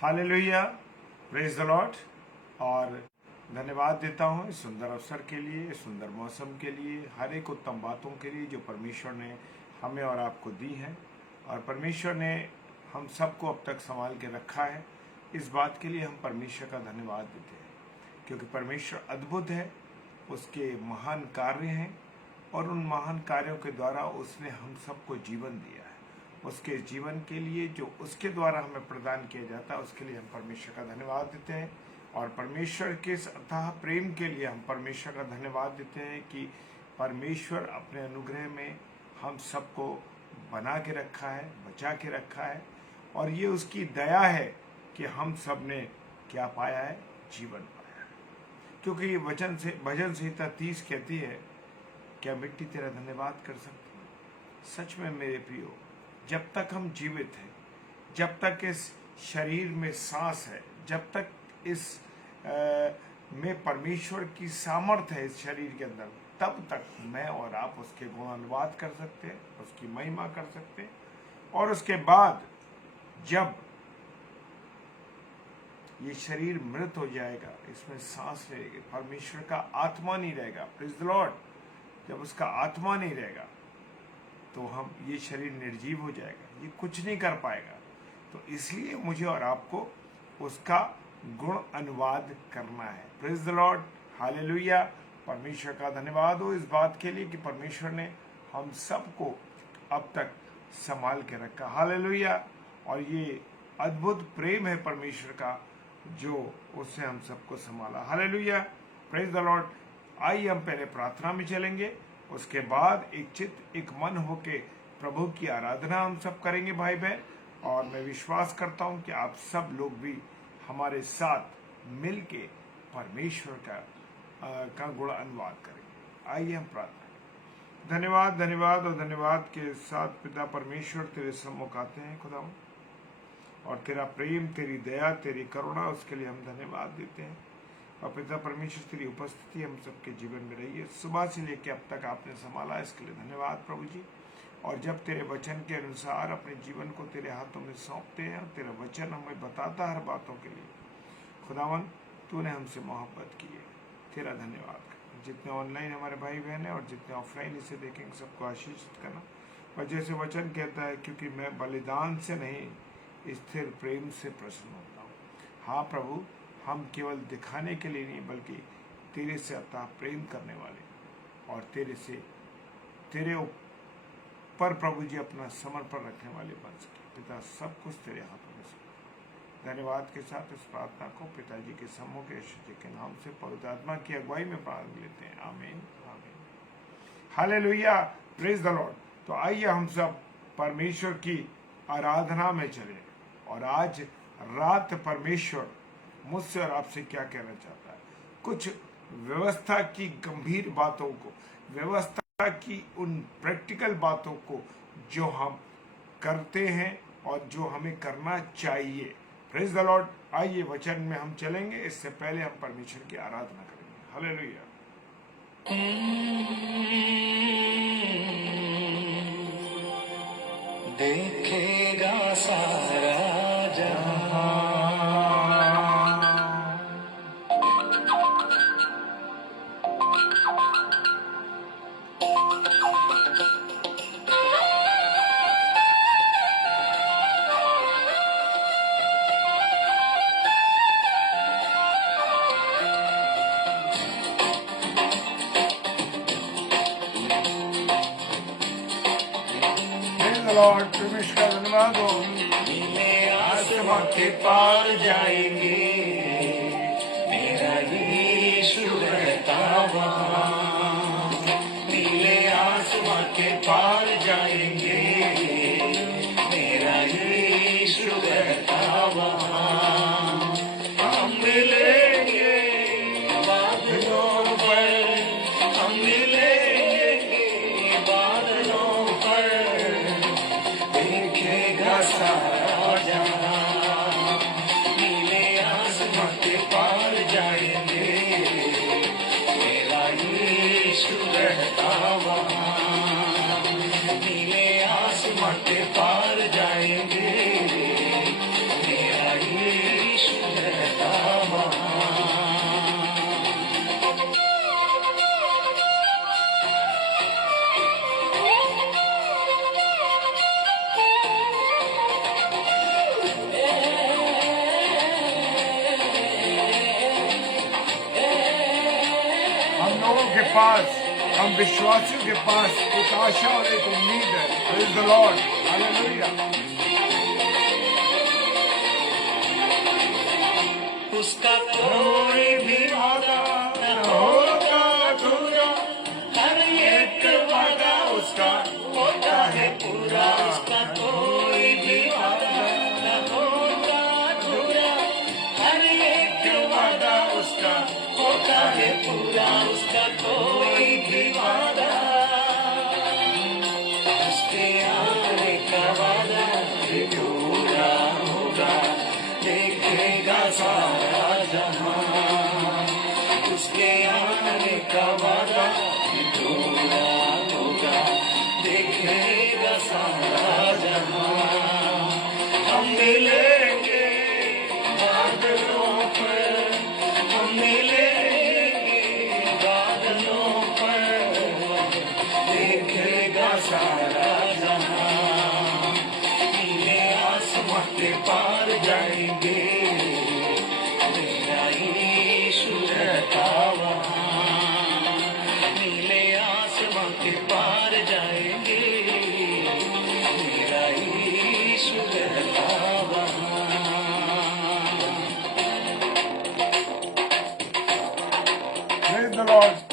Hallelujah, praise the Lord. और धन्यवाद देता हूँ इस सुंदर अवसर के लिए, इस सुंदर मौसम के लिए, हर एक उत्तम बातों के लिए जो परमेश्वर ने हमें और आपको दी है। और परमेश्वर ने हम सबको अब तक संभाल के रखा है। इस बात के लिए हम परमेश्वर का धन्यवाद देते हैं, क्योंकि परमेश्वर अद्भुत है, उसके महान कार्य हैं और उन महान कार्यों के द्वारा उसने हम सबको जीवन दिया है। उसके जीवन के लिए जो उसके द्वारा हमें प्रदान किया जाता है, उसके लिए हम परमेश्वर का धन्यवाद देते हैं। और परमेश्वर के इस अथाह प्रेम के लिए हम परमेश्वर का धन्यवाद देते हैं कि परमेश्वर अपने अनुग्रह में हम सबको बना के रखा है, बचा के रखा है। और ये उसकी दया है कि हम सब ने क्या पाया है, जीवन पाया है। क्योंकि ये भजन संहिता 30 कहती है, क्या मिट्टी तेरा धन्यवाद कर सकती है। सच में मेरे प्रियो, जब तक हम जीवित हैं, जब तक इस शरीर में सांस है, जब तक इस में परमेश्वर की सामर्थ्य है इस शरीर के अंदर, तब तक मैं और आप उसके गुणानुवाद कर सकते हैं, उसकी महिमा कर सकते हैं। और उसके बाद जब ये शरीर मृत हो जाएगा, इसमें सांस रहेगी, परमेश्वर का आत्मा नहीं रहेगा, प्रेज़ द लॉर्ड, जब उसका आत्मा नहीं रहेगा तो हम ये शरीर निर्जीव हो जाएगा, ये कुछ नहीं कर पाएगा। तो इसलिए मुझे और आपको उसका गुण अनुवाद करना है। Praise the Lord, hallelujah. परमेश्वर का धन्यवाद हो इस बात के लिए कि परमेश्वर ने हम सबको अब तक संभाल के रखा, हालेलुया। और ये अद्भुत प्रेम है परमेश्वर का, जो उसने हम सबको संभाला, हालेलुया, प्रेज़ द लॉर्ड। आइए हम पहले प्रार्थना में चलेंगे, उसके बाद एक चित्त एक मन होके प्रभु की आराधना हम सब करेंगे भाई बहन। और मैं विश्वास करता हूं कि आप सब लोग भी हमारे साथ मिलके परमेश्वर का गुण अनुवाद करेंगे। आइए हम प्रार्थना करें। धन्यवाद, धन्यवाद और धन्यवाद के साथ पिता परमेश्वर तेरे सम्मुख आते हैं खुदा, और तेरा प्रेम, तेरी दया, तेरी करुणा, उसके लिए हम धन्यवाद देते हैं। और पिता परमेश्वर तेरी उपस्थिति हम सबके जीवन में रही है, सुबह से लेकर अब तक आपने संभाला, इसके लिए धन्यवाद प्रभु जी। और जब तेरे वचन के अनुसार अपने जीवन को तेरे हाथों में सौंपते हैं, तेरा वचन हमें बताता है हर बातों के लिए, खुदावन तूने हमसे मोहब्बत की है, तेरा धन्यवाद कर। जितने ऑनलाइन हमारे भाई बहन हैं और जितने ऑफलाइन इसे देखेंगे, सबको आशीषित करना। और जैसे वचन कहता है, क्योंकि मैं बलिदान से नहीं स्थिर प्रेम से प्रसन्न होता हूँ। हाँ प्रभु, हम केवल दिखाने के लिए नहीं, बल्कि तेरे से अतः प्रेम करने वाले और तेरे ऊपर प्रभु जी अपना समर्पण रखने वाले बन सके। पिता, सब कुछ तेरे हाथों में से। धन्यवाद के साथ इस प्रार्थना को पिताजी के सम्मुख यीशु जी के नाम से पवित्र आत्मा की अगुवाई में प्रारंभ लेते हैं, आमीन, आमीन, हालेलुया, प्रेज द लॉर्ड। तो आइए हम सब परमेश्वर की आराधना में चले। और आज रात परमेश्वर मुझसे और आपसे क्या कहना चाहता है, कुछ व्यवस्था की गंभीर बातों को, व्यवस्था की उन प्रैक्टिकल बातों को जो हम करते हैं और जो हमें करना चाहिए। Praise the Lord. आइए वचन में हम चलेंगे, इससे पहले हम परमेश्वर की आराधना करेंगे, हालेलुया। देखेगा सारा जहां, लॉर्ड, परमेश्वर का धन्यवाद हो। नीले आसमां के पार जाएंगे, मेरा यीशु रहता वहाँ। नीले आसमां के पार जाएंगे, मेरा यीशु रहता वहाँ। हम मिलेंगे बादलों पर, हम मिलेंगे बादलों पर, देखेगा सारा जहां। नीले आसमां के पार जाएंगे, मेरा पास, हम विश्वासियों के पास एक आशा और एक उम्मीद है। Praise the Lord, hallelujah. उसका कोई भी वादा न होगा अधूरा, हर एक वादा उसका होता है पूरा। उसका कोई भी वादा न होगा अधूरा, हर एक वादा उसका होता है पूरा। उसका कोई भी वादा, उसके आने का वादा भी पूरा होगा, देखेगा सारा जहां। उसके आने का वादा भी पूरा होगा, देखेगा सारा जहां। हम मिलेंगे बादलों पर, हम मिलेंगे बादलों पर, देखेगा सारा जहां। नीले आसमां के पार जाएंगे, मेरा यीशु रहता वहाँ। नीले आसमां के पार जाएंगे, मेरा यीशु रहता वहाँ। Praise the Lord.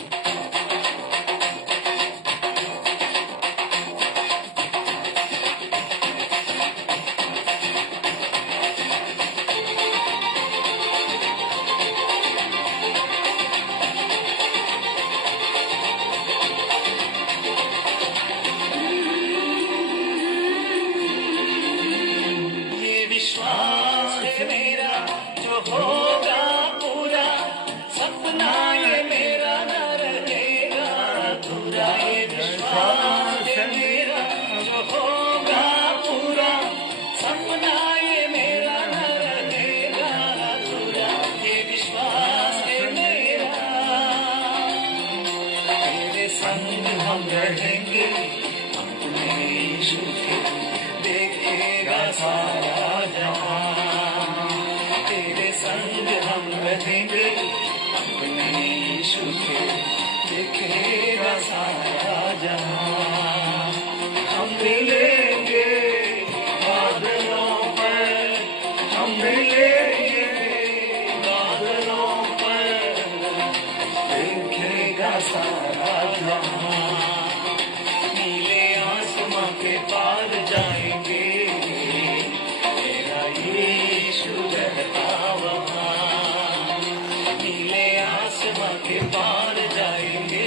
ये विश्वास है मेरा जो होगा पूरा, सपना ये मेरा न रहेगा अधूरा। ये विश्वास है मेरा जो होगा पूरा, सपना ये मेरा न रहेगा अधूरा। ये विश्वास है मेरा, तेरे संग हम रहेंगे अपने यीशु के, देखेगा सारा जहां। तेरे संग हम रहेंगे अपने यीशु के, देखेगा सारा जहां। हम मिलेंगे बादलों पर, हम मिलेंगे बादलों पर, देखेगा सारा जहां। नीले आसमां के पार जाएंगे, मेरा यीशु रहता वहाँ। नीले आसमां के पार जाएंगे,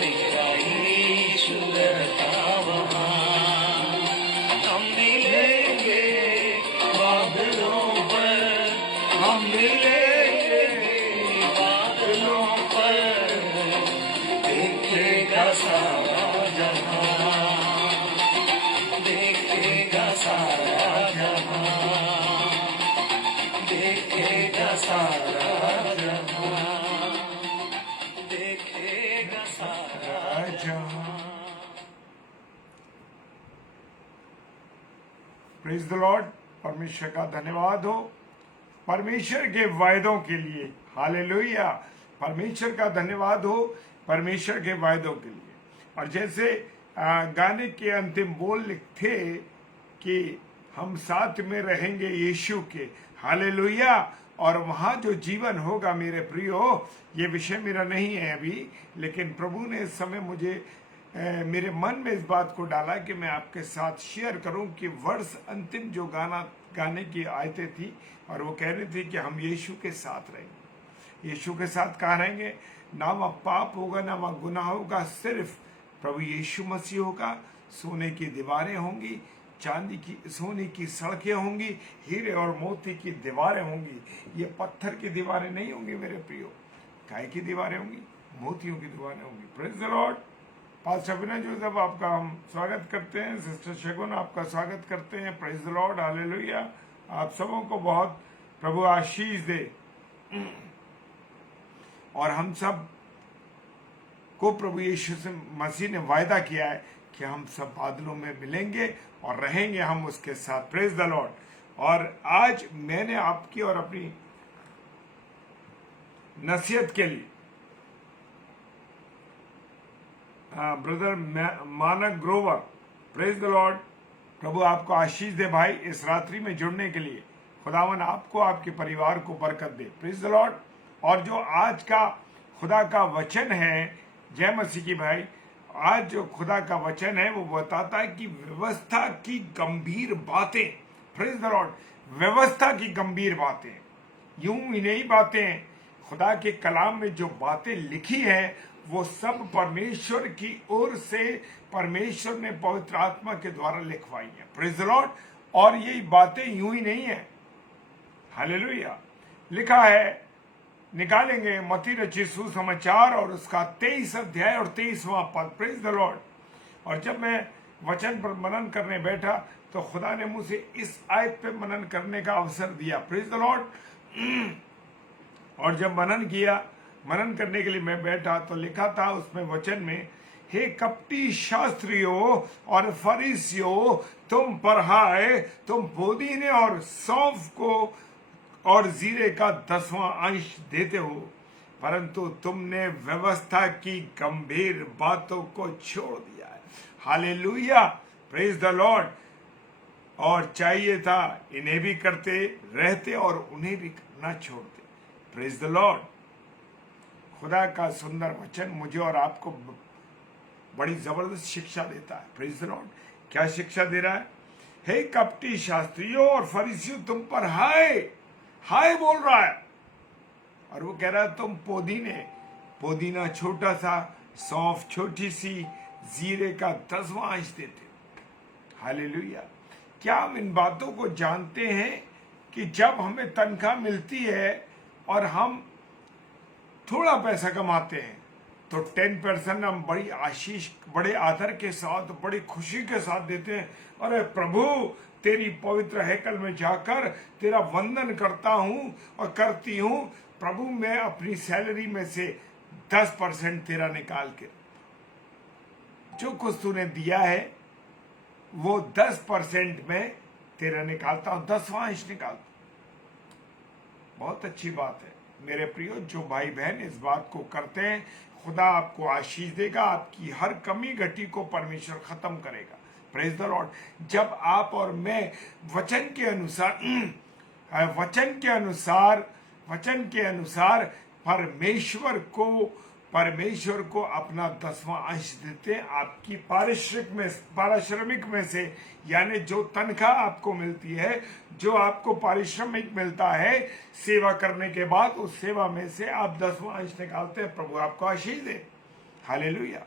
मेरा यीशु रहता वहाँ। हम मिलेंगे बादलों पर, हम मिलेंगे बादलों पर, देखेगा सारा जहां, देखेगा सारा जहां, देखेगा सारा जहां, देखेगा सारा जहां। Praise the Lord. परमेश्वर का धन्यवाद हो परमेश्वर के वायदों के लिए। हालेलुया। परमेश्वर का धन्यवाद हो परमेश्वर के वायदों के लिए। और जैसे गाने के अंतिम बोल लिखते कि हम साथ में रहेंगे यीशु के। हालेलुया। और वहाँ जो जीवन होगा मेरे प्रियो, ये विषय मेरा नहीं है अभी, लेकिन प्रभु ने इस समय मुझे मेरे मन में इस बात को डाला कि मैं आपके साथ शेयर करूं कि वर्ष अंतिम जो गाने की आयतें थी, और वो कह रही थी कि हम यीशु के साथ रहेंगे। यीशु के साथ कहाँ रहेंगे? ना वहाँ पाप होगा, ना वहाँ गुनाह होगा, सिर्फ प्रभु यीशु मसीह होगा। सोने की दीवारें होंगी, चांदी की सोने की सड़कें होंगी, हीरे और मोती की दीवारें होंगी। ये पत्थर की दीवारें नहीं होंगी मेरे प्रियो। काय की दीवारें होंगी? मोतियों की दीवारें होंगी। Praise the Lord. पास्टर अभिनय जोसेफ आपका हम स्वागत करते हैं। सिस्टर शगुन आपका स्वागत करते हैं। Praise the Lord. हालेलुया। आप सबों को बहुत प्रभु आशीष दे। और हम सब को प्रभु यीशु मसीह ने वायदा किया है कि हम सब बादलों में मिलेंगे और रहेंगे हम उसके साथ। Praise the Lord. और आज मैंने आपकी और अपनी नसीहत के लिए ब्रदर मानक ग्रोवर, प्रेज द लॉर्ड। प्रभु आपको आशीष दे भाई, इस रात्रि में जुड़ने के लिए खुदावन आपको आपके परिवार को बरकत दे, प्रेज द लॉर्ड। और जो आज का खुदा का वचन है, जय मसीह की भाई, आज जो खुदा का वचन है वो बताता है कि व्यवस्था की गंभीर बातें, प्रेज द लॉर्ड, व्यवस्था की गंभीर बातें, यूं ही नहीं बातें, खुदा के कलाम में जो बातें लिखी हैं वो सब परमेश्वर की ओर से परमेश्वर ने पवित्र आत्मा के द्वारा लिखवाई है, प्रेज द लॉर्ड। और यही बातें यूं ही नहीं है, हालेलुया। लिखा है, निकालेंगे मत्ती रचित सुसमाचार और उसका 23 अध्याय और 23वां पद, प्रेज द लॉर्ड। और जब मैं वचन पर मनन करने बैठा तो खुदा ने मुझे इस आयत पे मनन करने का अवसर दिया, प्रेज द लॉर्ड। और जब मनन करने के लिए मैं बैठा तो लिखा था उसमें वचन में, हे कपटी शास्त्रियों और फरीसियों, तुम पर हाय, तुम पुदीने और सौंफ को और जीरे का 10वां अंश देते हो, परंतु तुमने व्यवस्था की गंभीर बातों को छोड़ दिया है। Hallelujah, praise the Lord. और चाहिए था इन्हें भी करते रहते और उन्हें भी ना छोड़ते, प्रेज द लॉर्ड। खुदा का सुंदर वचन मुझे और आपको बड़ी जबरदस्त शिक्षा देता है, प्रेज द लॉर्ड। क्या शिक्षा दे रहा है? हे कपटी शास्त्रियों और फरीसियों, तुम पर हाय, हाय बोल रहा है। और वो कह रहा है तुम पुदीना छोटा सा, सौंफ छोटी सी, जीरे का 10वां अंश देते हो। हालेलुया। क्या हम इन बातों को जानते हैं कि जब हमें तनख्वाह मिलती है और हम थोड़ा पैसा कमाते हैं तो 10% हम बड़ी आशीष, बड़े आदर के साथ, बड़ी खुशी के साथ देते हैं। अरे प्रभु, तेरी पवित्र हैकल में जाकर तेरा वंदन करता हूं और करती हूं। प्रभु, मैं अपनी सैलरी में से 10% तेरा निकाल के, जो कुछ तूने दिया है वो 10% में तेरा निकालता हूं, 10वां अंश निकालता हूं। बहुत अच्छी बात है मेरे प्रियो, जो भाई बहन इस बात को करते हैं, खुदा आपको आशीष देगा, आपकी हर कमी घटी को परमेश्वर खत्म करेगा, प्रेज द लॉर्ड। जब आप और मैं वचन के अनुसार परमेश्वर को अपना 10वां अंश देते हैं, आपकी पारिश्रमिक में से, यानी जो तनख्वाह आपको मिलती है, जो आपको पारिश्रमिक मिलता है सेवा करने के बाद, उस सेवा में से आप 10वां अंश निकालते हैं। प्रभु आपको आशीष दे, हालेलुया।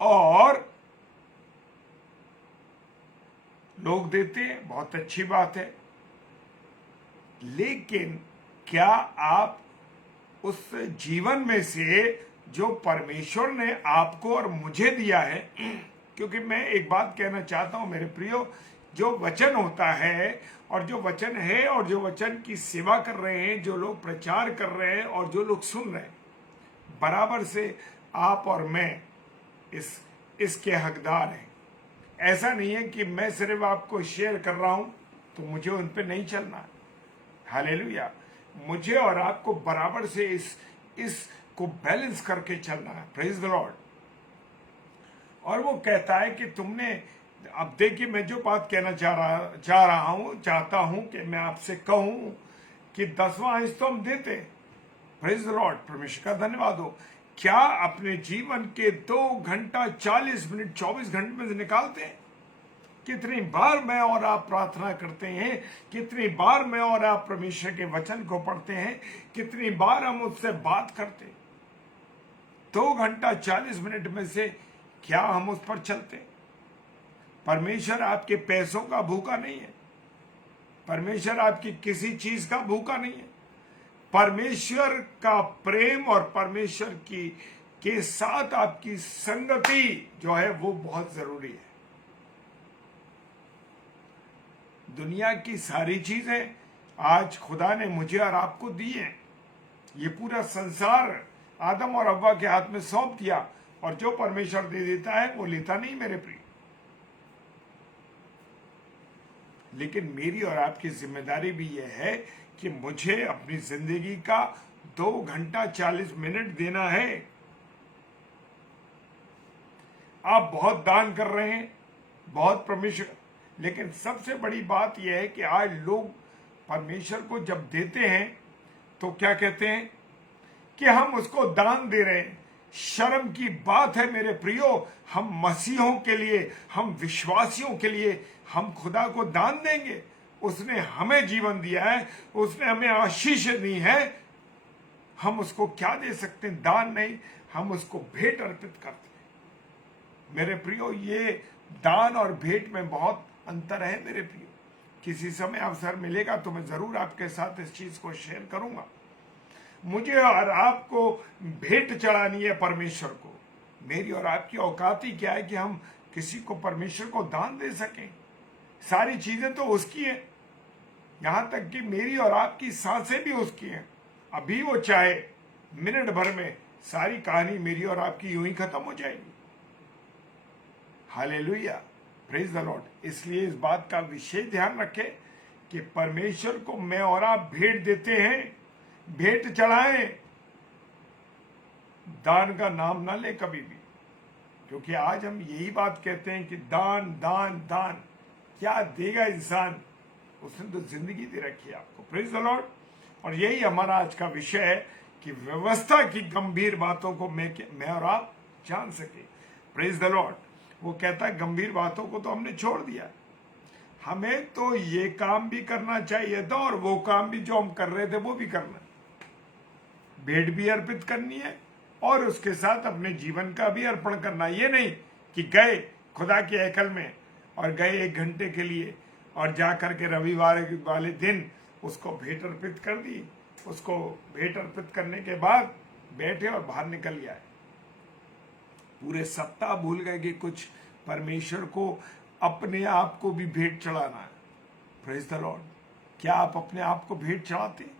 और लोग देते हैं, बहुत अच्छी बात है, लेकिन क्या आप उस जीवन में से जो परमेश्वर ने आपको और मुझे दिया है, क्योंकि मैं एक बात कहना चाहता हूं मेरे प्रियो, जो वचन होता है और जो वचन है और जो वचन की सेवा कर रहे हैं, जो लोग प्रचार कर रहे हैं और जो लोग सुन रहे हैं, बराबर से आप और मैं इसके हकदार हैं। ऐसा नहीं है कि मैं सिर्फ आपको शेयर कर रहा हूं तो मुझे उन पे नहीं चलना है, हालेलुया। मुझे और आपको बराबर से इस को बैलेंस करके चलना है, प्रेज द लॉर्ड। और वो कहता है कि तुमने, अब देखिए मैं जो बात कहना चाहता हूं कि मैं आपसे कहूं कि 10वां अंश तो हम देते, प्रेज द लॉर्ड, परमेश्वर का धन्यवाद हो। क्या अपने जीवन के 2 घंटा 40 मिनट 24 घंटे में से निकालते हैं? कितनी बार मैं और आप प्रार्थना करते हैं, कितनी बार मैं और आप परमेश्वर के वचन को पढ़ते हैं, कितनी बार हम उससे बात करते हैं। 2 घंटा 40 मिनट में से क्या हम उस पर चलते हैं? परमेश्वर आपके पैसों का भूखा नहीं है, परमेश्वर आपकी किसी चीज का भूखा नहीं है। परमेश्वर का प्रेम और परमेश्वर के साथ आपकी संगति जो है वो बहुत जरूरी है। दुनिया की सारी चीजें आज खुदा ने मुझे और आपको दी हैं। ये पूरा संसार आदम और हव्वा के हाथ में सौंप दिया, और जो परमेश्वर दे देता है वो लेता नहीं मेरे प्रिय। लेकिन मेरी और आपकी जिम्मेदारी भी यह है कि मुझे अपनी जिंदगी का 2 घंटा 40 मिनट देना है आप बहुत दान कर रहे हैं, बहुत परमेश्वर, लेकिन सबसे बड़ी बात यह है कि आज लोग परमेश्वर को जब देते हैं तो क्या कहते हैं कि हम उसको दान दे रहे हैं। शर्म की बात है मेरे प्रियो, हम मसीहों के लिए, हम विश्वासियों के लिए हम खुदा को दान देंगे। उसने हमें जीवन दिया है, उसने हमें आशीष दी है, हम उसको क्या दे सकते हैं? दान नहीं, हम उसको भेंट अर्पित करते हैं। मेरे प्रियो, ये दान और भेंट में बहुत अंतर है मेरे प्रियो। किसी समय अवसर मिलेगा तो मैं जरूर आपके साथ इस चीज को शेयर करूंगा। मुझे और आपको भेंट चढ़ानी है परमेश्वर को। मेरी और आपकी औकात ही क्या है कि हम किसी को परमेश्वर को दान दे सकें? सारी चीजें तो उसकी हैं, यहां तक कि मेरी और आपकी सांसें भी उसकी हैं। अभी वो चाहे मिनट भर में सारी कहानी मेरी और आपकी यूं ही खत्म हो जाएगी। Hallelujah, praise the Lord. इसलिए इस बात का विशेष ध्यान रखें कि परमेश्वर को मैं और आप भेंट देते हैं, भेंट चढ़ाएं। दान का नाम ना ले कभी भी, क्योंकि आज हम यही बात कहते हैं कि दान दान दान। क्या देगा इंसान? उसने तो जिंदगी दे रखी है आपको। Praise the Lord. और यही हमारा आज का विषय है कि व्यवस्था की गंभीर बातों को मैं और आप जान सके। Praise the Lord. वो कहता है गंभीर बातों को तो हमने छोड़ दिया, हमें तो ये काम भी करना चाहिए था और वो काम भी जो हम कर रहे थे वो भी करना, भेंट भी अर्पित करनी है और उसके साथ अपने जीवन का भी अर्पण करना। ये नहीं कि गए खुदा के हैकल में और गए 1 घंटे के लिए और जा करके रविवार वाले दिन उसको भेंट अर्पित कर दी, उसको भेंट अर्पित करने के बाद बैठे और बाहर निकल गए। पूरे सप्ताह भूल गए कि कुछ परमेश्वर को अपने आप को भी भेंट चढ़ाना है। Praise the Lord. क्या आप अपने आप को भेंट चढ़ाते हैं?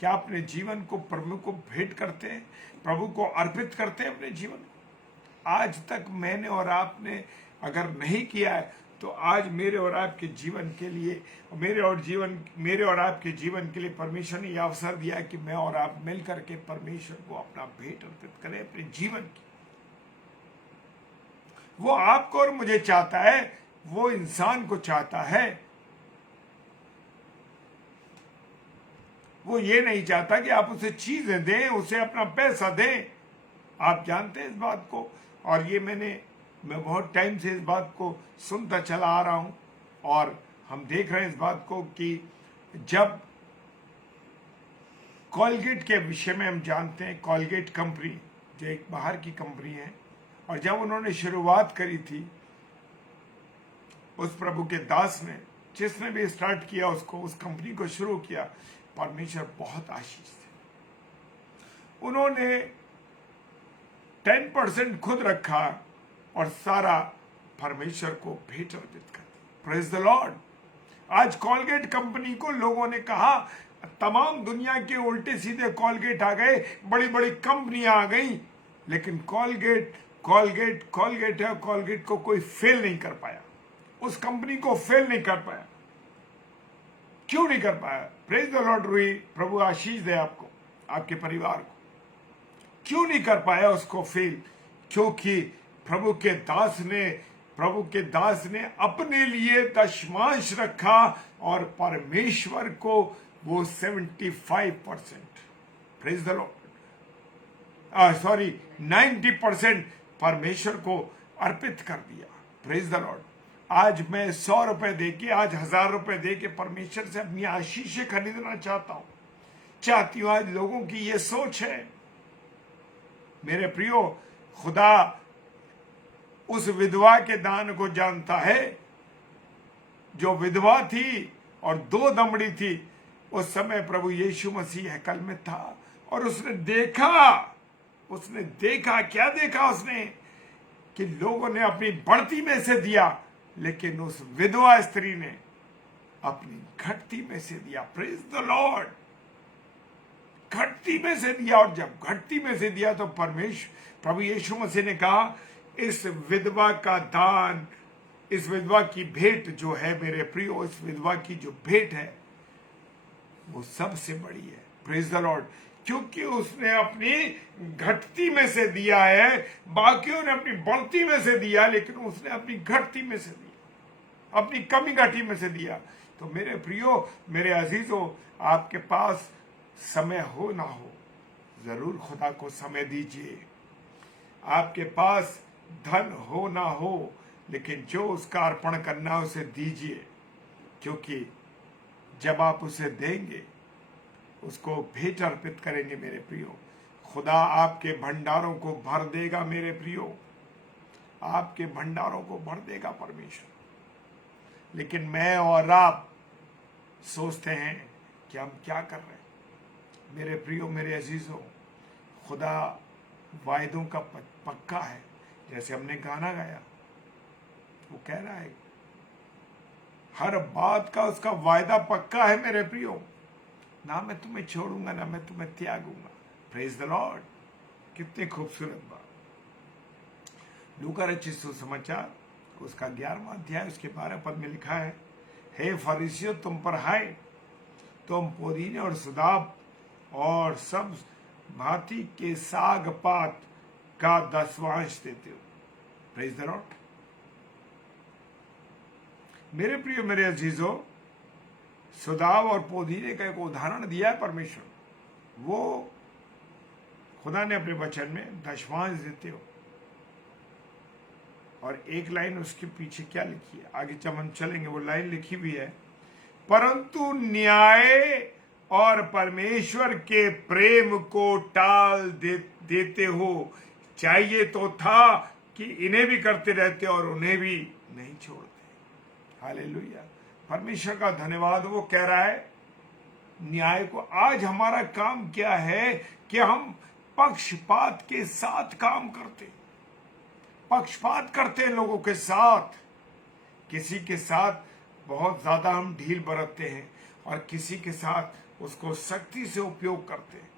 क्या अपने जीवन को प्रभु को भेंट करते हैं, प्रभु को अर्पित करते हैं अपने जीवन को? आज तक मैंने और आपने अगर नहीं किया है तो आज मेरे और आपके जीवन के लिए, मेरे और आपके जीवन के लिए परमेश्वर ने यह अवसर दिया कि मैं और आप मिल करके परमेश्वर को अपना भेंट अर्पित करें अपने जीवन की। वो आपको और मुझे चाहता है, वो इंसान को चाहता है। वो ये नहीं चाहता कि आप उसे चीजें दें, उसे अपना पैसा दें। आप जानते हैं इस बात को, और ये मैं बहुत टाइम से इस बात को सुनता चला आ रहा हूं और हम देख रहे हैं इस बात को कि जब कॉलगेट के विषय में हम जानते हैं, कॉलगेट कंपनी जो एक बाहर की कंपनी है, और जब उन्होंने शुरुआत करी थी, उस प्रभु के दास ने, जिसने भी स्टार्ट किया उसको, उस कंपनी को शुरू किया, परमेश्वर बहुत आशीष थे। उन्होंने 10% खुद रखा और सारा परमेश्वर को भेंट अर्पित कर। Praise the Lord. आज कॉलगेट कंपनी को लोगों ने कहा, तमाम दुनिया के उल्टे सीधे कॉलगेट आ गए, बड़ी बड़ी कंपनियां आ गई, लेकिन कॉलगेट है, कॉलगेट को कोई फेल नहीं कर पाया, उस कंपनी को फेल नहीं कर पाया। क्यों नहीं कर पाया? Praise the Lord. रूही, प्रभु आशीष दे आपको, आपके परिवार को। क्यों नहीं कर पाया उसको फेल? क्योंकि प्रभु के दास ने अपने लिए दशमांश रखा और परमेश्वर को वो 75%, प्रेज द लॉर्ड, 90% परमेश्वर को अर्पित कर दिया। Praise the Lord. आज मैं 100 रुपए देके, आज 1000 रुपए देके परमेश्वर से अपनी आशीषें खरीदना चाहती हूं। आज लोगों की ये सोच है। मेरे प्रियो, खुदा उस विधवा के दान को जानता है, जो विधवा थी और 2 दमड़ी थी। उस समय प्रभु यीशु मसीह हैकल में था और उसने देखा, क्या देखा उसने? कि लोगों ने अपनी बढ़ती में से दिया, लेकिन उस विधवा स्त्री ने अपनी घटती में से दिया। Praise the Lord. घटती में से दिया, और जब घटती में से दिया तो प्रभु यीशु मसीह ने कहा, इस विधवा का दान, इस विधवा की भेंट जो है मेरे प्रियो, इस विधवा की जो भेंट है वो सबसे बड़ी है। Praise the Lord. क्योंकि उसने अपनी घटती में से दिया है, बाकियों ने अपनी बढ़ती में से दिया, लेकिन उसने अपनी घटती में से दिया, अपनी कमी घटी में से दिया। तो मेरे प्रियो, मेरे अजीजों, आपके पास समय हो ना हो, जरूर खुदा को समय दीजिए। आपके पास धन हो ना हो, लेकिन जो उसका अर्पण करना है उसे दीजिए, क्योंकि जब आप उसे देंगे, उसको भेंट अर्पित करेंगे मेरे प्रियो, खुदा आपके भंडारों को भर देगा मेरे प्रियो, आपके भंडारों को भर देगा परमेश्वर। लेकिन मैं और आप सोचते हैं कि हम क्या कर रहे हैं। मेरे प्रियो, मेरे अजीजों, खुदा वायदों का पक्का है। जैसे हमने गाना गाया, वो कह रहा है हर बात का उसका वायदा पक्का है मेरे प्रियो, ना मैं तुम्हें छोड़ूंगा ना मैं तुम्हें त्यागूंगा। Praise the Lord. कितनी खूबसूरत बात। लूका रचित सुसमाचार उसका 11वां अध्याय उसके 12 पद में लिखा है, हे फरीसियों, तुम पर हाय, तुम पुदीने और सदाब और सब भांति के साग पात का 10वांश देते हो। Praise the Lord. मेरे प्रिय, मेरे अजीजों, सुदाब और पुदीने का एक उदाहरण दिया है परमेश्वर। वो खुदा ने अपने वचन में 10वांश देते हो। और एक लाइन उसके पीछे क्या लिखी है, आगे जब हम चलेंगे वो लाइन लिखी भी है, परंतु न्याय और परमेश्वर के प्रेम को टाल देते हो। चाहिए तो था कि इन्हें भी करते रहते और उन्हें भी नहीं छोड़ते। हालेलुया। परमेश्वर का धन्यवाद। वो कह रहा है न्याय को। आज हमारा काम क्या है कि हम पक्षपात के साथ काम करते, पक्षपात करते हैं लोगों के साथ। किसी के साथ बहुत ज्यादा हम ढील बरतते हैं और किसी के साथ उसको सख्ती से उपयोग करते हैं।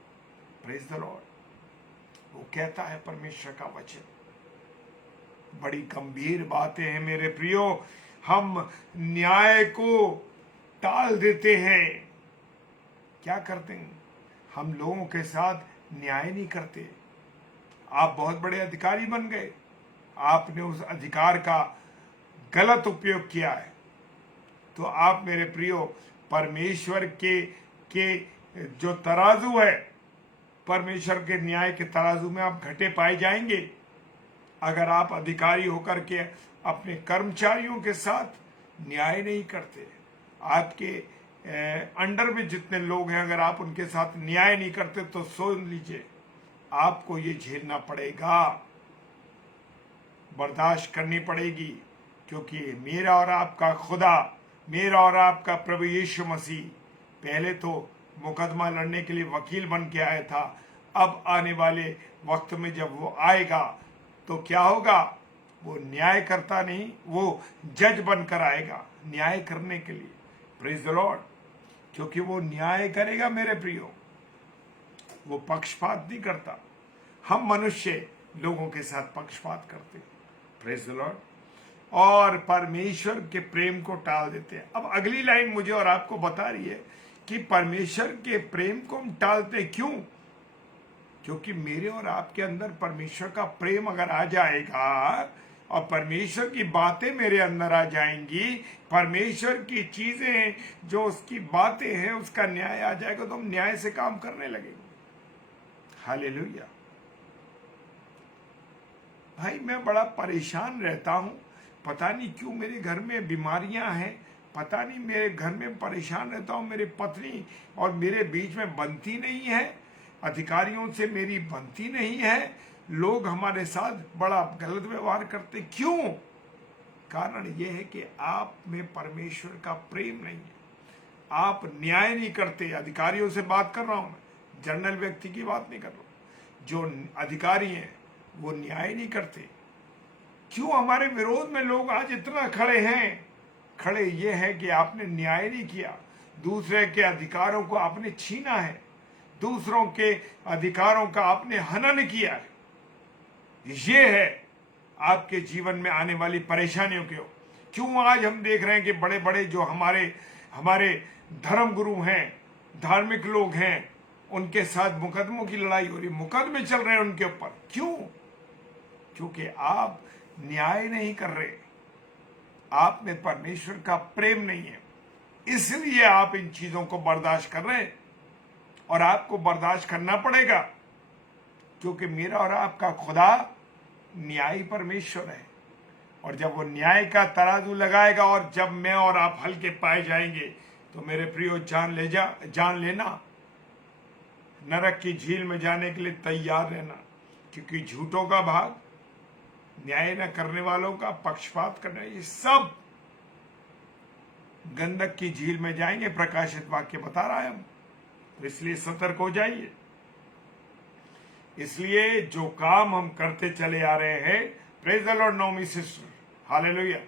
Praise the Lord. वो कहता है परमेश्वर का वचन, बड़ी गंभीर बातें हैं मेरे प्रियो। हम न्याय को टाल देते हैं। क्या करते हैं? हम लोगों के साथ न्याय नहीं करते। आप बहुत बड़े अधिकारी बन गए, आपने उस अधिकार का गलत उपयोग किया है, तो आप मेरे प्रियो परमेश्वर के जो तराजू है, परमेश्वर के न्याय के तराजू में आप घटे पाए जाएंगे। अगर आप अधिकारी होकर के अपने कर्मचारियों के साथ न्याय नहीं करते, आपके अंडर में जितने लोग हैं अगर आप उनके साथ न्याय नहीं करते, तो सुन लीजिए आपको ये झेलना पड़ेगा, बर्दाश्त करनी पड़ेगी। क्योंकि मेरा और आपका खुदा, मेरा और आपका प्रभु यीशु मसीह पहले तो मुकदमा लड़ने के लिए वकील बन के आया था। अब आने वाले वक्त में जब वो आएगा तो क्या होगा? वो न्याय करता नहीं, वो जज बनकर आएगा न्याय करने के लिए। Praise the Lord. क्योंकि वो न्याय करेगा मेरे प्रियो, वो पक्षपात नहीं करता। हम मनुष्य लोगों के साथ पक्षपात करते। Praise the Lord. और परमेश्वर के प्रेम को टाल देते हैं। अब अगली लाइन मुझे और आपको बता रही है कि परमेश्वर के प्रेम को हम टालते क्यों? क्योंकि मेरे और आपके अंदर परमेश्वर का प्रेम अगर आ जाएगा और परमेश्वर की बातें मेरे अंदर आ जाएंगी, परमेश्वर की चीजें जो उसकी बातें हैं उसका न्याय आ जाएगा, तो हम न्याय से काम करने लगेंगे। हालेलुया। भाई मैं बड़ा परेशान रहता हूं, पता नहीं क्यों मेरे घर में बीमारियां हैं, पता नहीं मेरे घर में परेशान रहता हूं। मेरी पत्नी और मेरे बीच में बनती नहीं है, अधिकारियों से मेरी बनती नहीं है, लोग हमारे साथ बड़ा गलत व्यवहार करते। क्यों? कारण यह है कि आप में परमेश्वर का प्रेम नहीं है, आप न्याय नहीं करते। अधिकारियों से बात कर रहा हूं मैं, जनरल व्यक्ति की बात नहीं कर रहा हूं। जो अधिकारी हैं वो न्याय नहीं करते। क्यों हमारे विरोध में लोग आज इतना खड़े हैं? खड़े ये है कि आपने न्याय नहीं किया, दूसरे के अधिकारों को आपने छीना है, दूसरों के अधिकारों का आपने हनन किया है। ये है आपके जीवन में आने वाली परेशानियों के। क्यों आज हम देख रहे हैं कि बड़े बड़े जो हमारे धर्म गुरु हैं, धार्मिक लोग हैं, उनके साथ मुकदमों की लड़ाई हो रही, मुकदमे चल रहे हैं उनके ऊपर। क्यों? क्योंकि आप न्याय नहीं कर रहे, आप में परमेश्वर का प्रेम नहीं है, इसलिए आप इन चीजों को बर्दाश्त कर रहे हैं। और आपको बर्दाश्त करना पड़ेगा, क्योंकि मेरा और आपका खुदा न्यायी परमेश्वर है। और जब वो न्याय का तराजू लगाएगा और जब मैं और आप हल्के पाए जाएंगे, तो मेरे प्रियो जान लेना, नरक की झील में जाने के लिए तैयार रहना। क्योंकि झूठों का भाग, न्याय न करने वालों का, पक्षपात करना, ये सब गंधक की झील में जाएंगे। प्रकाशित वाक्य बता रहा है हम, तो इसलिए सतर्क हो जाइए। इसलिए जो काम हम करते चले आ रहे हैं, praise the Lord Naomi sister, hallelujah,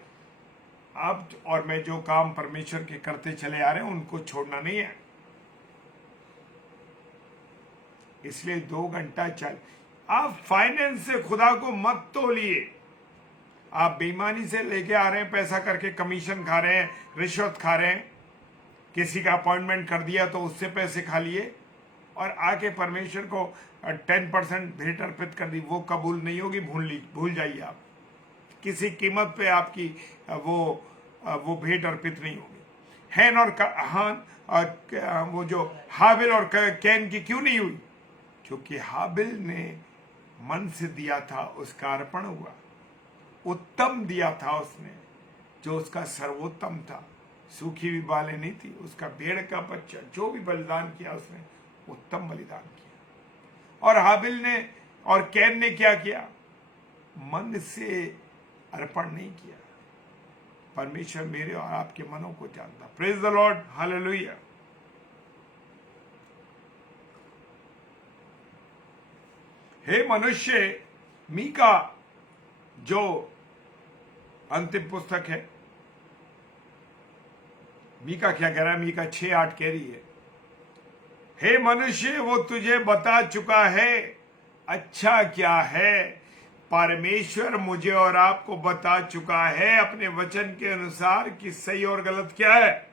आप और मैं जो काम परमेश्वर के करते चले आ रहे हैं उनको छोड़ना नहीं है। इसलिए 2 घंटा चल, आप फाइनेंस से खुदा को मत तोलिए। आप बेईमानी से लेके आ रहे हैं, पैसा करके कमीशन खा रहे हैं, रिश्वत खा रहे हैं, किसी का अपॉइंटमेंट कर दिया तो उससे पैसे खा लिए और आके परमेश्वर को 10% भेंट अर्पित कर दी, वो कबूल नहीं होगी, भूल जाइए। आप किसी कीमत पे आपकी वो भेंट अर्पित नहीं होगी। हैन और हान और वो जो हाबिल और कैन की क्यों नहीं हुई? क्योंकि हाबिल ने मन से दिया था, उसका अर्पण हुआ, उत्तम दिया था उसने, जो उसका सर्वोत्तम था। सूखी भी बालें नहीं थी, उसका भेड़ का बच्चा, जो भी बलिदान किया उसने उत्तम बलिदान किया। और हाबिल ने और कैन ने क्या किया? मन से अर्पण नहीं किया। परमेश्वर मेरे और आपके मनों को जानता। Praise the Lord, hallelujah. हे मनुष्य, मीका जो अंतिम पुस्तक है, मीका क्या कह रहा है? मीका 6:8 कह रही है, हे मनुष्य, वो तुझे बता चुका है अच्छा क्या है। परमेश्वर मुझे और आपको बता चुका है अपने वचन के अनुसार कि सही और गलत क्या है।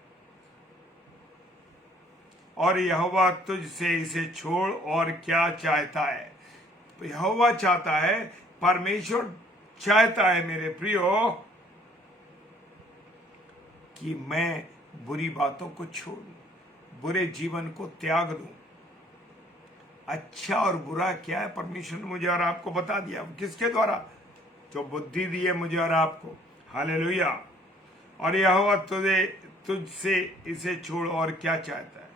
और यहोवा तुझसे इसे छोड़ और क्या चाहता है? यहोवा चाहता है, परमेश्वर चाहता है मेरे प्रियो, कि मैं बुरी बातों को छोड़ूं, बुरे जीवन को त्याग दूं। अच्छा और बुरा क्या है परमेश्वर ने मुझे और आपको बता दिया। किसके द्वारा? जो बुद्धि दी है मुझे और आपको, हालेलुया। और यहोवा तुझसे इसे छोड़ और क्या चाहता है?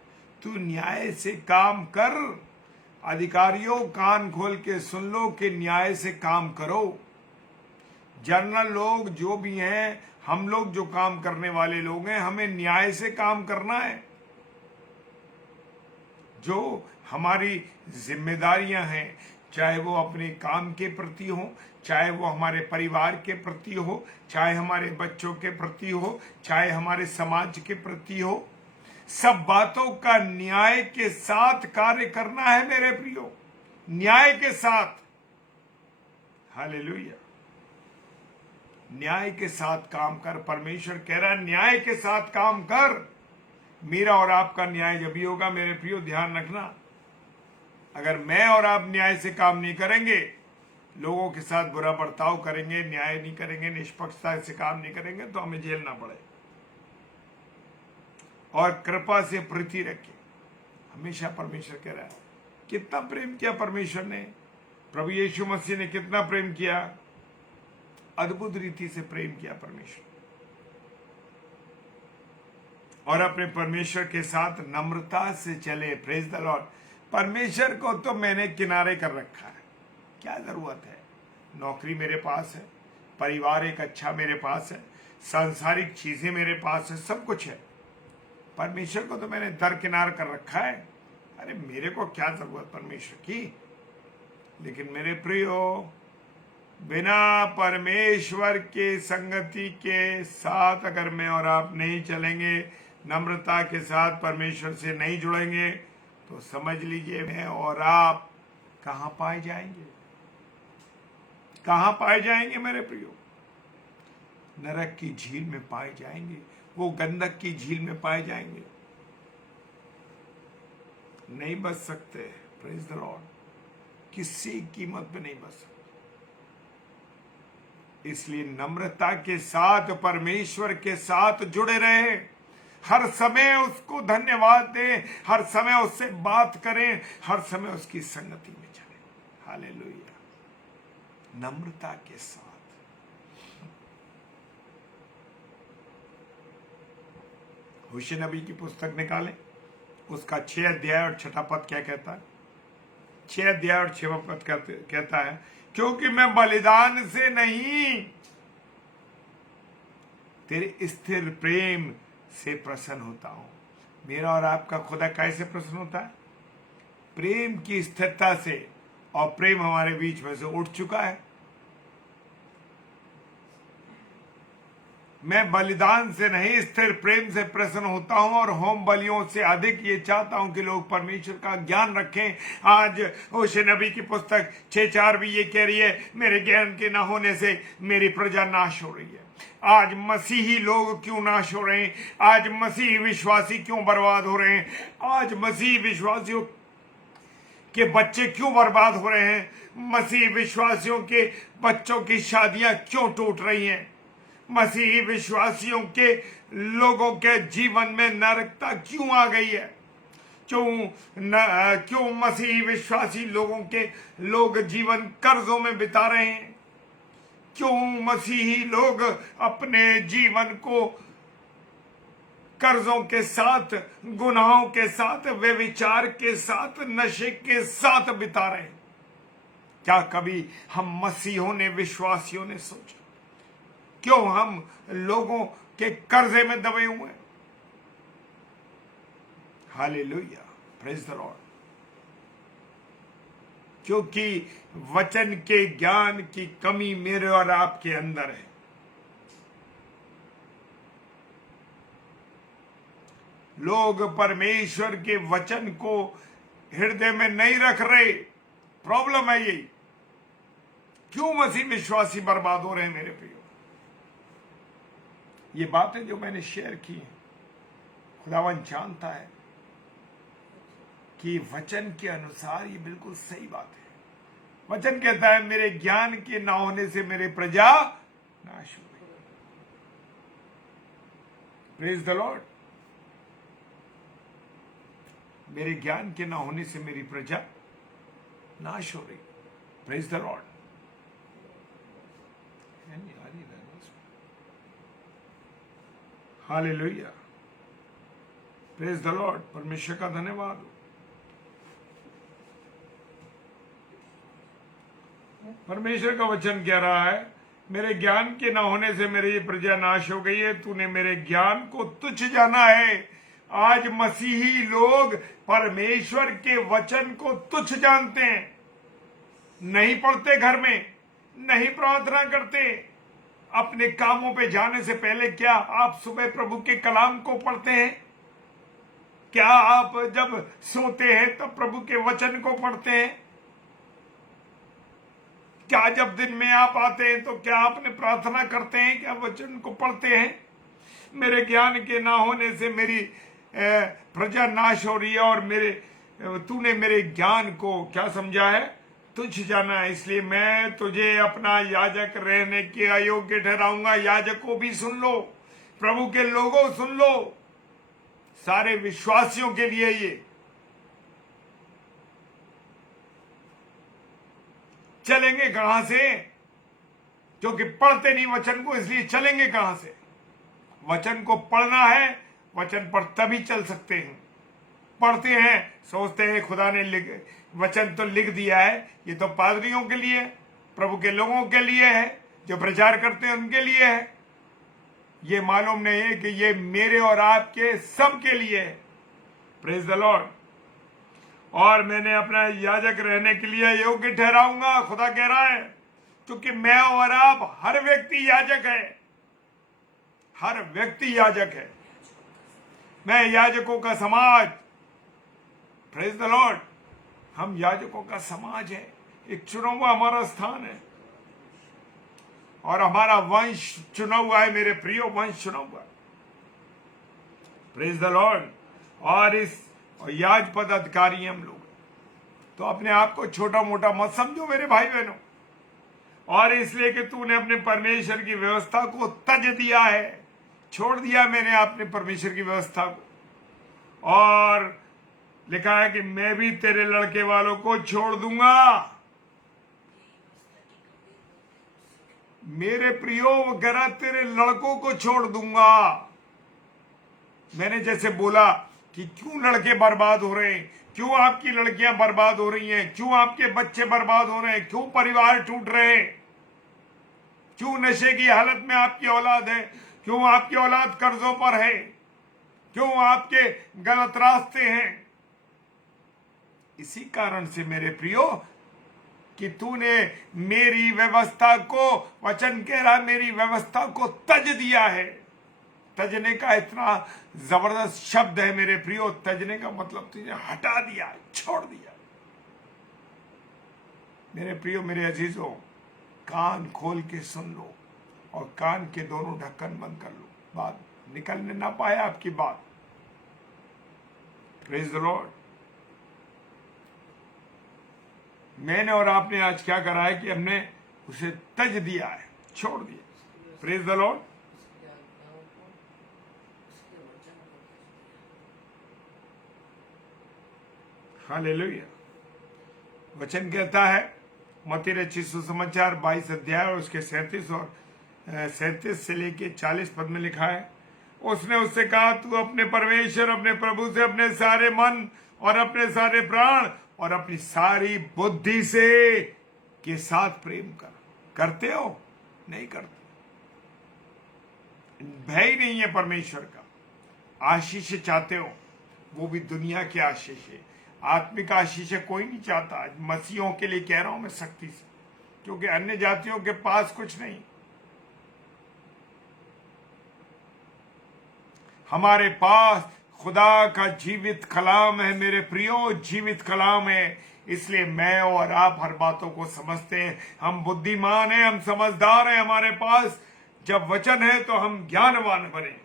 तू न्याय से काम कर। अधिकारियों, कान खोल के सुन लो कि न्याय से काम करो। जनरल लोग जो भी हैं, हम लोग जो काम करने वाले लोग हैं, हमें न्याय से काम करना है। जो हमारी जिम्मेदारियां हैं, चाहे वो अपने काम के प्रति हो, चाहे वो हमारे परिवार के प्रति हो, चाहे हमारे बच्चों के प्रति हो, चाहे हमारे समाज के प्रति हो, सब बातों का न्याय के साथ कार्य करना है मेरे प्रियो, न्याय के साथ। हालेलुया। न्याय के साथ काम कर। परमेश्वर कह रहा है न्याय के साथ काम कर। मेरा और आपका न्याय जब भी होगा मेरे प्रियो, ध्यान रखना, अगर मैं और आप न्याय से काम नहीं करेंगे, लोगों के साथ बुरा बर्ताव करेंगे, न्याय नहीं करेंगे, निष्पक्षता से काम नहीं करेंगे, तो हमें झेलना पड़े। और कृपा से प्रीति रखें। हमेशा परमेश्वर कह रहा है, कितना प्रेम किया परमेश्वर ने, प्रभु यीशु मसीह ने कितना प्रेम किया, अद्भुत रीति से प्रेम किया परमेश्वर। और अपने परमेश्वर के साथ नम्रता से चले। Praise the Lord. परमेश्वर को तो मैंने किनारे कर रखा है, क्या जरूरत है? नौकरी मेरे पास है, परिवार एक अच्छा मेरे पास है, सांसारिक चीजें मेरे पास है, सब कुछ है। परमेश्वर को तो मैंने दरकिनार कर रखा है। अरे मेरे को क्या जरूरत परमेश्वर की? लेकिन मेरे प्रियो, बिना परमेश्वर के संगति के साथ अगर मैं और आप नहीं चलेंगे, नम्रता के साथ परमेश्वर से नहीं जुड़ेंगे, तो समझ लीजिए मैं और आप कहां पाए जाएंगे? कहां पाए जाएंगे मेरे प्रियो? नरक की झील में पाए जाएंगे, वो गंधक की झील में पाए जाएंगे। नहीं बच सकते। प्रेज द लॉर्ड, किसी कीमत पे नहीं बच सकते। इसलिए नम्रता के साथ परमेश्वर के साथ जुड़े रहे, हर समय उसको धन्यवाद दें, हर समय उससे बात करें, हर समय उसकी संगति में चलें। हालेलुया। नम्रता के साथ। होशे नबी की पुस्तक निकालें, उसका 6 अध्याय और 6 पद क्या कहता है? 6 अध्याय और 6 पद कहता है, क्योंकि मैं बलिदान से नहीं तेरे स्थिर प्रेम से प्रसन्न होता हूं। मेरा और आपका खुदा कैसे प्रसन्न होता है? प्रेम की स्थिरता से, और प्रेम हमारे बीच में से उठ चुका है। मैं बलिदान से नहीं स्थिर प्रेम से प्रसन्न होता हूं, और होम बलियों से अधिक ये चाहता हूं कि लोग परमेश्वर का ज्ञान रखें। आज होशे नबी की पुस्तक 6:4 भी ये कह रही है, मेरे ज्ञान के ना होने से मेरी प्रजा नाश हो रही है। आज मसीही लोग क्यों नाश हो रहे हैं? आज मसीही विश्वासी क्यों बर्बाद हो रहे हैं? आज मसीही विश्वासियों के बच्चे क्यों बर्बाद हो रहे हैं? मसीही विश्वासियों के बच्चों की शादियां क्यों टूट रही हैं? मसीही विश्वासियों के लोगों के जीवन में नरकता क्यों आ गई है? क्यों मसीही विश्वासी लोग जीवन कर्जों में बिता रहे हैं? क्यों मसीही लोग अपने जीवन को कर्जों के साथ, गुनाहों के साथ, व्यभिचार के साथ, नशे के साथ बिता रहे हैं? क्या कभी हम मसीहों ने, विश्वासियों ने सोचा क्यों हम लोगों के कर्जे में दबे हुए हैं? Hallelujah, praise the Lord. क्योंकि वचन के ज्ञान की कमी मेरे और आपके अंदर है। लोग परमेश्वर के वचन को हृदय में नहीं रख रहे। प्रॉब्लम है यही। क्यों मसीह विश्वासी बर्बाद हो रहे हैं मेरे प्रियो? ये बातें जो मैंने शेयर की हैं, खुदावन जानता है कि वचन के अनुसार ये बिल्कुल सही बात है। वचन कहता है, मेरे ज्ञान के ना होने से मेरे प्रजा नाश हो गई। Praise the Lord. मेरे ज्ञान के ना होने से मेरी प्रजा नाश हो रही। Praise the Lord. Hallelujah, praise the Lord. परमेश्वर का धन्यवाद हो। परमेश्वर का वचन कह रहा है, मेरे ज्ञान के ना होने से मेरी प्रजा नाश हो गई है। तूने मेरे ज्ञान को तुच्छ जाना है। आज मसीही लोग परमेश्वर के वचन को तुच्छ जानते हैं। नहीं पढ़ते, घर में नहीं प्रार्थना करते। अपने कामों पे जाने से पहले क्या आप सुबह प्रभु के कलाम को पढ़ते हैं? क्या आप जब सोते हैं तब प्रभु के वचन को पढ़ते हैं? क्या जब दिन में आप आते हैं तो क्या आपने प्रार्थना करते हैं? क्या वचन को पढ़ते हैं? मेरे ज्ञान के ना होने से मेरी प्रजा नाश हो रही है, और तूने मेरे ज्ञान को क्या समझा है? तुझ जाना है। इसलिए मैं तुझे अपना याजक रहने के अयोग्य ठहराऊंगा। याजकों भी सुन लो, प्रभु के लोगों सुन लो, सारे विश्वासियों के लिए ये। चलेंगे कहां से? क्योंकि पढ़ते नहीं वचन को, इसलिए चलेंगे कहां से? वचन को पढ़ना है, वचन पर तभी चल सकते हैं। पढ़ते हैं, सोचते हैं खुदा ने वचन तो लिख दिया है, ये तो पादरियों के लिए, प्रभु के लोगों के लिए है, जो प्रचार करते हैं उनके लिए है। ये मालूम नहीं है कि ये मेरे और आपके सब के लिए है। Praise the Lord. और मैंने अपना याजक रहने के लिए योग्य ठहराऊंगा, खुदा कह रहा है, क्योंकि मैं और आप, हर व्यक्ति याजक है। हर व्यक्ति याजक है। मैं याजकों का समाज, प्रेज द लॉर्ड, हम याजकों का समाज है। एक चुना हुआ हमारा स्थान है, और हमारा वंश चुना हुआ है। मेरे प्रियो, वंश चुना हुआ है। Praise the Lord. और इस और याज पद अधिकारी हम लोग। तो अपने आप को छोटा मोटा मत समझो मेरे भाई बहनों। और इसलिए कि तूने अपने परमेश्वर की व्यवस्था को तज दिया है, छोड़ दिया मैंने अपने परमेश्वर की व्यवस्था को। और लिखा है कि मैं भी तेरे लड़के वालों को छोड़ दूंगा। मेरे प्रियो वगैरह तेरे लड़कों को छोड़ दूंगा। मैंने जैसे बोला कि क्यों लड़के बर्बाद हो रहे हैं, क्यों आपकी लड़कियां बर्बाद हो रही हैं, क्यों आपके बच्चे बर्बाद हो रहे हैं, क्यों परिवार टूट रहे हैं, क्यों नशे की हालत में आपकी औलाद है, क्यों आपकी औलाद कर्जों पर है, क्यों आपके गलत रास्ते हैं। इसी कारण से मेरे प्रियो कि तूने मेरी व्यवस्था को, वचन कह रहा मेरी व्यवस्था को तज दिया है। तजने का इतना जबरदस्त शब्द है मेरे प्रियो। तजने का मतलब तुझे हटा दिया, छोड़ दिया। मेरे प्रियो, मेरे अजीजों, कान खोल के सुन लो और कान के दोनों ढक्कन बंद कर लो, बात निकलने ना पाए आपकी बात। Praise the Lord. मैंने और आपने आज क्या करा है कि हमने उसे तज दिया है, छोड़ दिया। Praise the Lord. हालेलुया। वचन कहता है मत्ती रचित सुसमाचार 22 अध्याय और उसके 37 और 37 से लेके 40 पद में लिखा है, उसने उससे कहा तू अपने परमेश्वर अपने प्रभु से अपने सारे मन और अपने सारे प्राण और अपनी सारी बुद्धि से के साथ प्रेम कर। करते हो? नहीं करते। भय ही नहीं है परमेश्वर का। आशीष चाहते हो, वो भी दुनिया की आशीष है। आत्मिक आशीष कोई नहीं चाहता। मसीहों के लिए कह रहा हूं मैं सख्ती से, क्योंकि अन्य जातियों के पास कुछ नहीं। हमारे पास खुदा का जीवित कलाम है मेरे प्रियो, जीवित कलाम है। इसलिए मैं और आप हर बातों को समझते हैं। हम बुद्धिमान हैं, हम समझदार हैं। हमारे पास जब वचन है तो हम ज्ञानवान बने।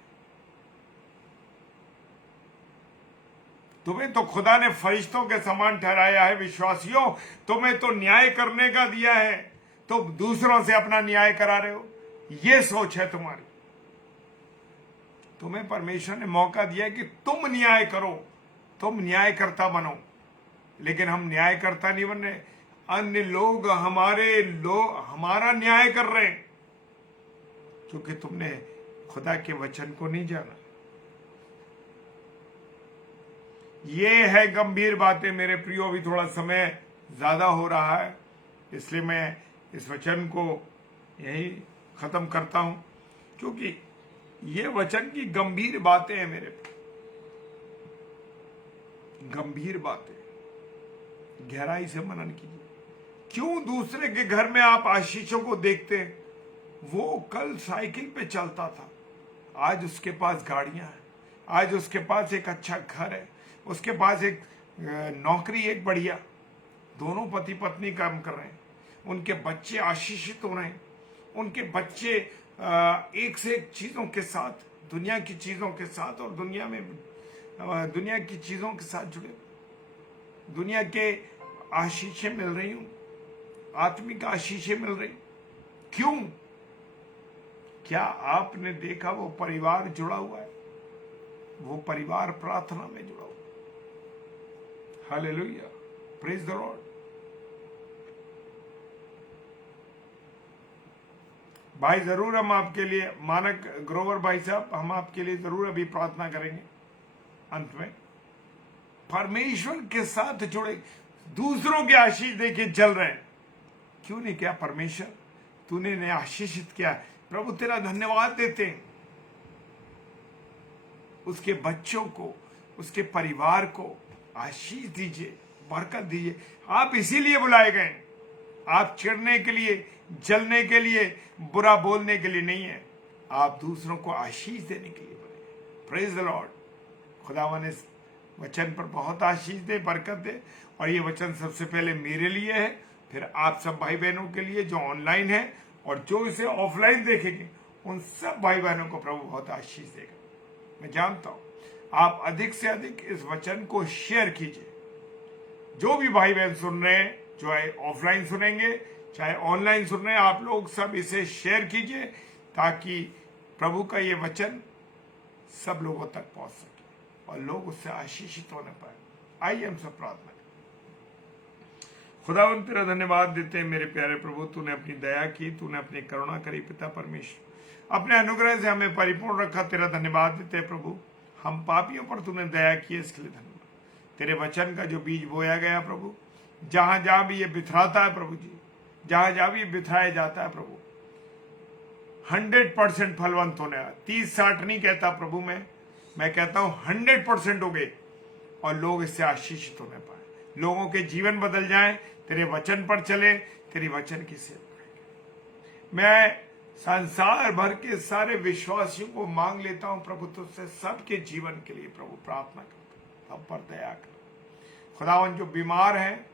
तुम्हें तो खुदा ने फरिश्तों के समान ठहराया है विश्वासियों। तुम्हें तो न्याय करने का दिया है, तुम दूसरों से अपना न्याय करा रहे हो। ये सोच है तुम्हारी। तुम्हें परमेश्वर ने मौका दिया कि तुम न्याय करो, तुम न्यायकर्ता बनो। लेकिन हम न्यायकर्ता नहीं बन रहे। अन्य लोग हमारा न्याय कर रहे हैं, क्योंकि तुमने खुदा के वचन को नहीं जाना। ये है गंभीर बातें मेरे प्रियो। अभी थोड़ा समय ज्यादा हो रहा है, इसलिए मैं इस वचन को यही खत्म करता हूं, क्योंकि ये वचन की गंभीर बातें हैं मेरे। गंभीर बातें, गहराई से मनन कीजिए। क्यों दूसरे के घर में आप आशीषों को देखते हैं? वो कल साइकिल पे चलता था, आज उसके पास गाड़ियां हैं, आज उसके पास एक अच्छा घर है, उसके पास एक नौकरी एक बढ़िया, दोनों पति पत्नी काम कर रहे हैं, उनके बच्चे आशीषित हो रहे हैं, उनके बच्चे एक से एक चीजों के साथ, दुनिया की चीजों के साथ और दुनिया की चीजों के साथ जुड़े, दुनिया के आशीषें मिल रही हूं, आत्मिक आशीषें मिल रही। क्यों? क्या आपने देखा वो परिवार जुड़ा हुआ है? वो परिवार प्रार्थना में जुड़ा हुआ। Hallelujah, praise the Lord. भाई जरूर हम आपके लिए, मानक ग्रोवर भाई साहब, हम आपके लिए जरूर अभी प्रार्थना करेंगे। अंत में परमेश्वर के साथ जुड़े, दूसरों के आशीष देके जल रहे हैं। क्यों नहीं? क्या परमेश्वर तूने इन्हें आशीषित किया, प्रभु तेरा धन्यवाद देते हैं। उसके बच्चों को, उसके परिवार को आशीष दीजिए, बरकत दीजिए। आप इसीलिए बुलाए गए। आप चिढ़ने के लिए, जलने के लिए, बुरा बोलने के लिए नहीं है। आप दूसरों को आशीष देने के लिए बने। Praise the Lord. खुदावन इस वचन पर बहुत आशीष दे, बरकत दे। और ये वचन सबसे पहले मेरे लिए है, फिर आप सब भाई बहनों के लिए जो ऑनलाइन है और जो इसे ऑफलाइन देखेंगे, उन सब भाई बहनों को प्रभु बहुत आशीष देगा। मैं जानता हूं आप अधिक से अधिक इस वचन को शेयर कीजिए। जो भी भाई बहन सुन रहे हैं, चाहे ऑफलाइन सुनेंगे चाहे ऑनलाइन सुन रहे हैं, आप लोग सब इसे शेयर कीजिए ताकि प्रभु का ये वचन सब लोगों तक पहुंच सके और लोग उससे आशीषित होने पाए। आइए हम सब प्रार्थना करें। खुदावन तेरा धन्यवाद देते हैं मेरे प्यारे प्रभु, तूने अपनी दया की, तूने अपनी करुणा करी पिता परमेश्वर, अपने अनुग्रह से हमें परिपूर्ण रखा। तेरा धन्यवाद देते हैं प्रभु, हम पापियों पर तूने दया की, इसके लिए धन्यवाद। तेरे वचन का जो बीज बोया गया प्रभु, जहां जहां भी ये बिथराता है प्रभु जी, जहां जहां भी बिथराया जाता है प्रभु, 100% फलवंत होने वाला। 30-60 नहीं कहता प्रभु, मैं कहता हूं 100% हो गए और लोग इससे आशीषित होने पाए, लोगों के जीवन बदल जाएं, तेरे वचन पर चले, तेरे वचन की सेवा करें। मैं संसार भर के सारे विश्वासियों को मांग लेता हूं प्रभु तुझसे, सबके जीवन के लिए प्रभु प्रार्थना करता हूं, सब पर दया कर। खुदावन जो बीमार हैं,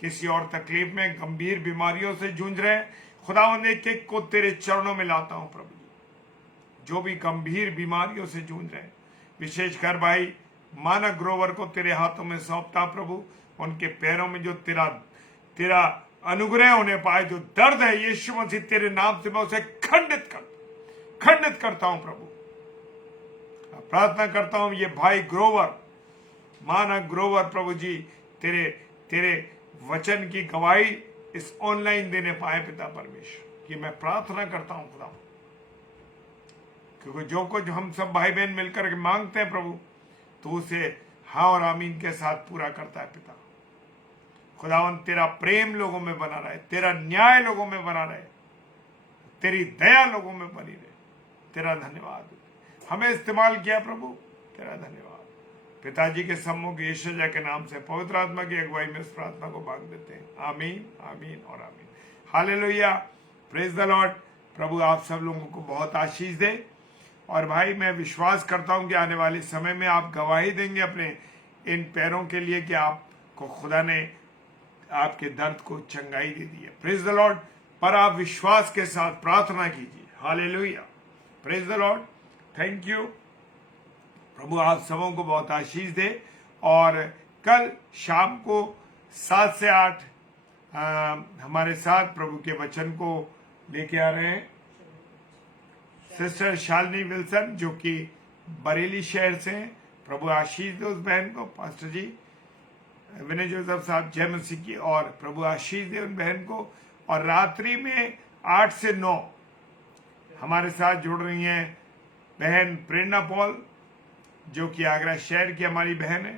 किसी और तकलीफ में, गंभीर बीमारियों से जूझ रहे हैं, खुदावन एक एक को तेरे चरणों में लाता हूं प्रभु जी। जो भी गंभीर बीमारियों से जूझ रहे हैं, विशेषकर भाई मानव ग्रोवर को तेरे हाथों में सौंपता प्रभु, उनके पैरों में जो तेरा अनुग्रह होने पाए, जो दर्द है यीशु मसीह तेरे नाम से मैं उसे खंडित करता हूं प्रभु। प्रार्थना करता हूं ये भाई ग्रोवर, मानव ग्रोवर प्रभु जी, तेरे वचन की गवाही इस ऑनलाइन देने पाए पिता परमेश्वर, कि मैं प्रार्थना करता हूं खुदा, क्योंकि जो कुछ हम सब भाई बहन मिलकर के मांगते हैं प्रभु, तो उसे हाँ और आमीन के साथ पूरा करता है पिता। खुदावन तेरा प्रेम लोगों में बना रहे, तेरा न्याय लोगों में बना रहे, तेरी दया लोगों में बनी रहे। तेरा धन्यवाद, हमें इस्तेमाल किया प्रभु, तेरा धन्यवाद। पिताजी के सम्मुख यीशु के नाम से पवित्र आत्मा की अगुवाई में इस प्रार्थना को मांग देते हैं। आमीन, आमीन और आमीन। Hallelujah, praise the Lord. प्रभु आप सब लोगों को बहुत आशीष दे। और भाई मैं विश्वास करता हूं कि आने वाले समय में आप गवाही देंगे अपने इन पैरों के लिए कि आपको खुदा ने आपके दर्द को चंगाई दे दी है। Praise the Lord. पर आप विश्वास के साथ प्रार्थना कीजिए। Hallelujah, praise the Lord. Thank you. प्रभु आप सबों को बहुत आशीष दे। और कल शाम को 7 से 8 हमारे साथ प्रभु के वचन को लेके आ रहे हैं सिस्टर शालिनी विल्सन, जो कि बरेली शहर से हैं। प्रभु आशीष दे उस बहन को, पास्टर जी विनय जोसेफ साहब, जय मसीह की। और प्रभु आशीष दे उन बहन को। और रात्रि में 8 से 9 हमारे साथ जुड़ रही हैं बहन प्रेरणा पॉल, जो कि आगरा शहर की हमारी बहन है।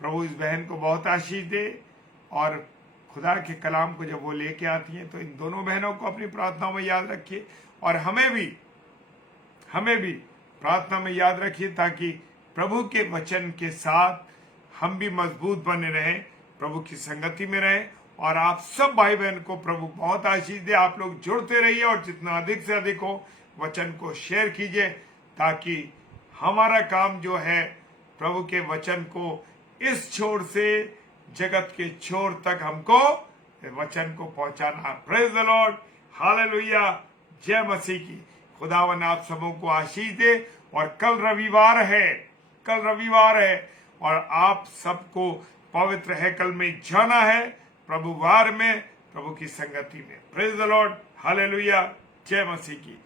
प्रभु इस बहन को बहुत आशीष दे। और खुदा के कलाम को जब वो लेके आती हैं तो इन दोनों बहनों को अपनी प्रार्थनाओं में याद रखिए, और हमें भी प्रार्थना में याद रखिए, ताकि प्रभु के वचन के साथ हम भी मजबूत बने रहें, प्रभु की संगति में रहें। और आप सब भाई बहन को प्रभु बहुत आशीष दे। आप लोग जुड़ते रहिए और जितना अधिक से अधिक हो वचन को शेयर कीजिए, ताकि हमारा काम जो है प्रभु के वचन को इस छोर से जगत के छोर तक हमको वचन को पहुंचाना। प्रेज द लॉर्ड, हालेलुया, जय मसीह की। खुदावन आप सबों को आशीष दे। और कल रविवार है और आप सबको पवित्र हैकल में जाना है, प्रभुवार में, प्रभु की संगति में। प्रेज द लॉर्ड, हालेलुया, जय मसीह की।